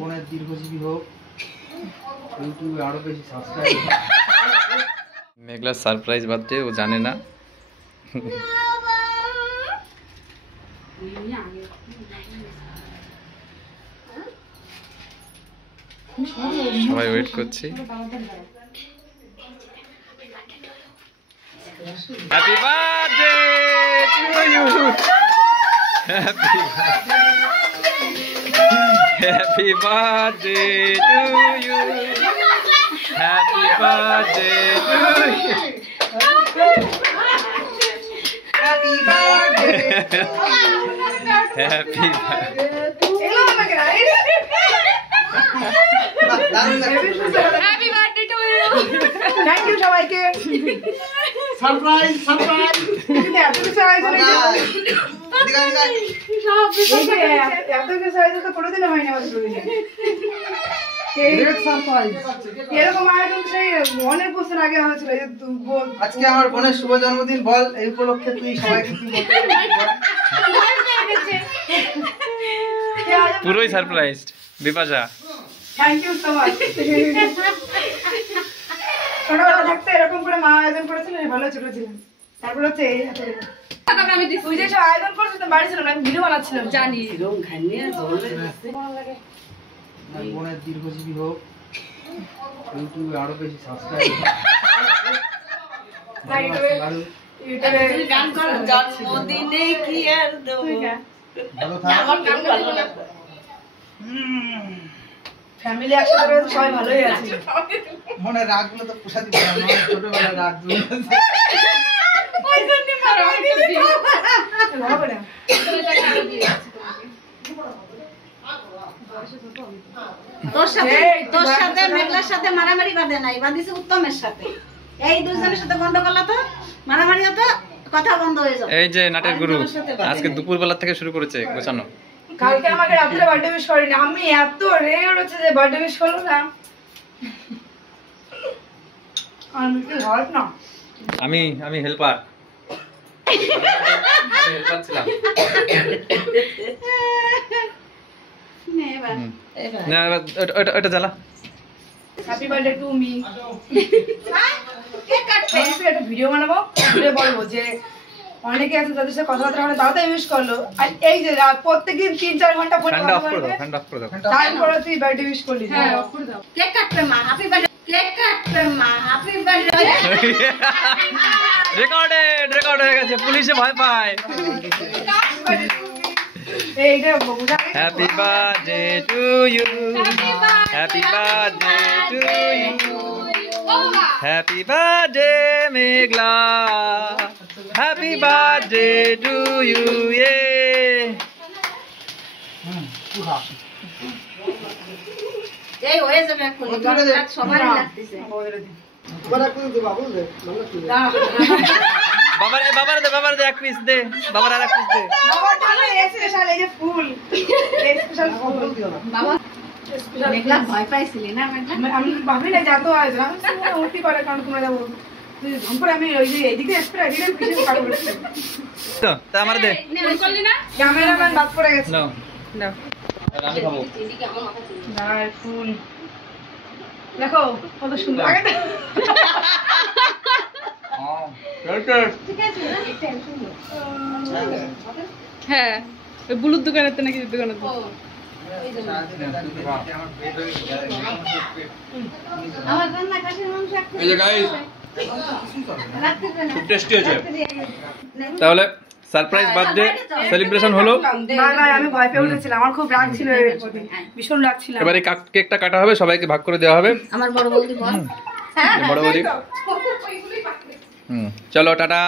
বোনের দীর্ঘজীবী হোক, ইউটিউবে আরো বেশি সাবস্ক্রাইব। মেঘলা সারপ্রাইজ বার্থডে, ও জানে না। সবাই ওয়েট করছি। Happy birthday to you, happy birthday to you, happy birthday to you, happy birthday happy happy birthday to you. Thank you সবাইকে। Surprise surprise. এত কিছু আয়োজন এত কিছু আয়োজন তো কোনোদিনও হয়নি আমাদের প্রতিদিন। Great surprise. এরকম আয়োজন সেই অনেক বছর আগে হয়েছিল। আজকে আমার বোনের শুভ জন্মদিন, বল এই উপলক্ষে তুই সবাইকে কি বলবি? পুরোই surprise Bipasha. Thank you so much. ছোটবেলা থাকতে এরকম করে মা আয়োজন করেছিলেন, ভালো ছোট ছিলেন। তারপর হচ্ছে এই তুই যে সব আয়োজন করছিস তো বাড়ি ছিল না, আমি ভিডিও বানাচ্ছিলাম। জানি বোনের দীর্ঘজীবী হোক, ইউটিউবে আরো বেশি সাবস্ক্রাইব। গান করো জন্মদিনে কি আর দেব। ভালো থাক। আমার গান ভালো না। ফ্যামিলি একসাথে রয়েছে, সবাই ভালোই আছে। মনে রাগগুলো তো পোষাতে পারে না, ছোটবেলার রাগগুলো। ওই জন্য মারা হবে না। তোর সাথে মেঘলার সাথে মারামারি বাঁধে নাই, বাঁধিছে উত্তমের সাথে। এই দুজনের সাথে গন্ডগোল হতো, মারামারি হতো, কথা বন্ধ হয়ে যাবে। এই যে নাটের গুরু আজকে দুপুরবেলা থেকে শুরু করেছে গোছানো। কালকে আমাকে রাত্রে বার্থডে উইশ করেনি, আমি এত রেগে উঠেছে যে বার্থডে উইশ করলো না। আমি কি হট না, আমি হেল্পার ছিলাম। না ওটা জ্বালা। Happy birthday to me. একটা ভিডিও বানাবো, ভিডিও বলবো যে অনেকে আছে তাদের সাথে কথাবার্তা হয়, তাও তো ইউজ করলো। আর এই যে প্রত্যেকদিন 3-4 ঘন্টা ফোনে ঠান্ডা কথা অফ করে বলবে, দাও, ঠান্ডা অফ করে দাও। টাইম করে তুই বার্থডে উইশ করলি। হ্যাঁ অফ করে দাও। কেক কাটবে মা, হ্যাপি বার্থডে। কেক কাটবে মা, হ্যাপি বার্থডে। রেকর্ড হয়ে গেছে, পুলিশে ভয় পায়। এইটা বোঝা গেছে। Happy birthday to you, happy birthday to you, happy birthday Meghla, happy birthday to you. এই হয়ে যাবে এখন, সবাই লাগতেছে। বাবার দে এক পিস দে, বাবার আর এক পিস দে। বাবার জন্য স্পেশাল এই যে ফুল, স্পেশাল ফুল। বাবা মেঘলা ভয় পাইছিলি না মেঘলা? আমি ভাবি না যাতো আয়োজন, আমি উঠতে পারে কারণ তোমরা যাবো ধম্পরে। আমি ওই যে এদিকে স্প্রে এদিকে পিছনে কাট করেছি তো তা আমার দে। ফোন করলি না? ক্যামেরাম্যান বাদ পড়ে গেছে। নাও দাও আমি খাবো। আর ফুল দেখো কত সুন্দর। আগে ঠিক আছে হ্যাঁ, ওই বুলুর দোকানেতে নাকি দোকানেতে। আমার রান্না কাশের মাংস এই যে গাইস রাখতে দেন, খুব টেস্টি হয়েছে। তাহলে সারপ্রাইজ বার্থডে সেলিব্রেশন হলো। ভাই আমি ভয় পেয়ে উঠেছিলাম, আমার খুব রাগ ছিল, এর প্রতি ভীষণ রাগ ছিল। এবারে কেকটা কাটা হবে, সবাইকে ভাগ করে দেওয়া হবে। আমার বড় বৌদি বল। বড় বৌদি চলো টাটা।